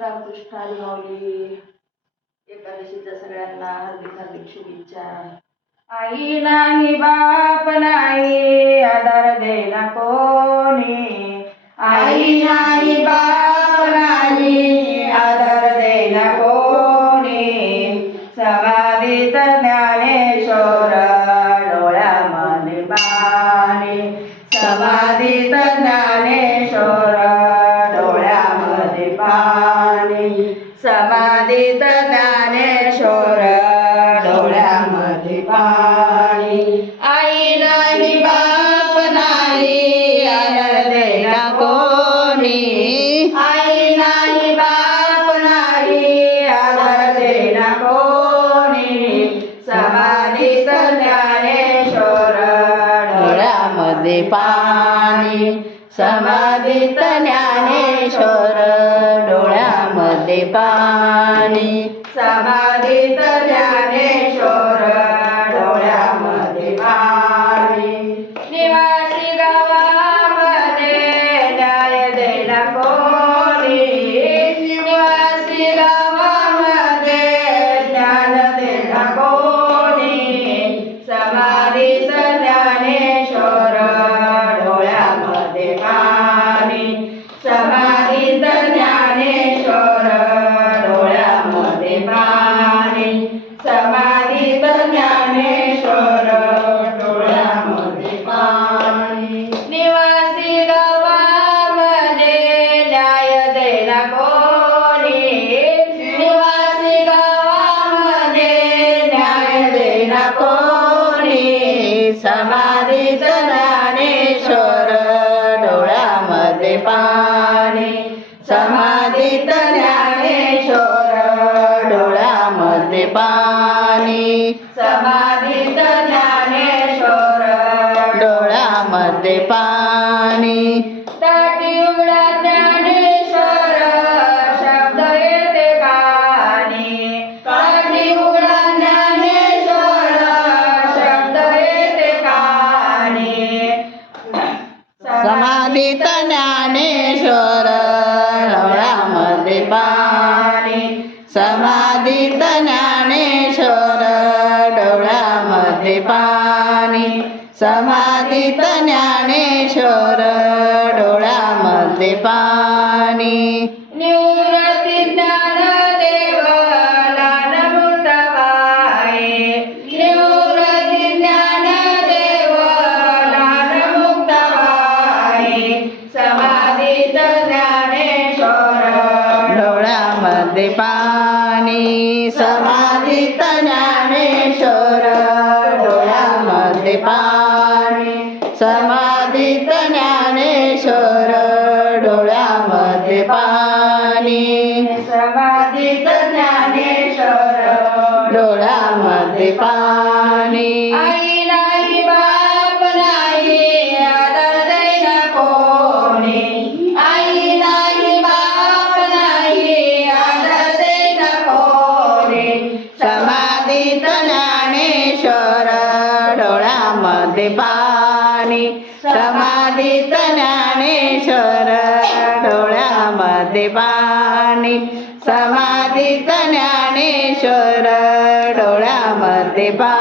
रामकृष्ण हरी माऊली. एकादशीच्या सगळ्यांना हार्दिक हार्दिक शुभेच्छा. आई नाही बाप नाही आधार देना कोणी. आई नाही बाप नाही आधार देना कोणी. समाधीत ज्ञानेश्वर डोळ्यामध्ये पाणी. समाधीत ज्ञानेश्वर डोळ्यामध्ये पाणी. समाधीत ज्ञानेश्वर डोळ्यामध्ये पाणी. आई नाही बाप नाही आधार देना कोणी. आई नाही बाप नाही आधार देना कोणी. समाधीत ज्ञानेश्वर डोळ्यामध्ये पाणी. समाधीत ज्ञानेश्वर डोळ्यामध्ये पाणी. समाधीत ज्ञानेश्वर डोळ्यामध्ये पाणी. निवासी गावामध्ये न्याय देना कोणी. निवासी गावामध्ये ज्ञान देना कोणी. समाधीत ज्ञानेश्वर डोळ्यामध्ये पाणी. समाधीत ज्ञानेश्वर डोळ्यामध्ये पाणी. समाधीत ज्ञानेश्वर डोळ्यामध्ये पाणी. निवासी गावामध्ये न्याय देना कोणी. निवासी गावामध्ये न्याय देना कोणी. समाधीत ज्ञानेश्वर डोळ्यामध्ये पाणी. समाधीत ज्ञानेश्वर डोळ्यामध्ये पाणी. समाधीत ज्ञानेश्वर डोळ्यामध्ये पाणी. ताटी उघडा ज्ञानेश्वर शब्द येते कानी. ताटी उघडा ज्ञानेश्वर शब्द येते कानी. समाधीत ज्ञानेश्वर डोळ्यामध्ये पाणी. समाधीत ज्ञानेश्वर डोळ्यामध्ये पाणी. समाधीत ज्ञानेश्वर डोळ्यामध्ये पाणी. निवृत्ती ज्ञानदेव लालमुक्ताबाई. निवृत्ती ज्ञानदेव लालमुक्ताबाई. समाधीत ज्ञानेश्वर डोळ्यामध्ये पाणी. समाधीत ज्ञानेश्वर डोळ्यामध्ये पाणी. समाधीत ज्ञानेश्वर डोळ्यामध्ये पाणी. समाधीत ज्ञानेश्वर डोळ्यामध्ये पाणी. आई नाही बाप नाही आधार देना कोणी. आई नाही बाप नाही आधार देना कोणी. समाधीत ज्ञानेश्वर डोळ्यामध्ये पाणी. समाधीत ज्ञानेश्वर डोळ्यामध्ये पाणी. समाधीत ज्ञानेश्वर डोळ्यामध्ये पाणी.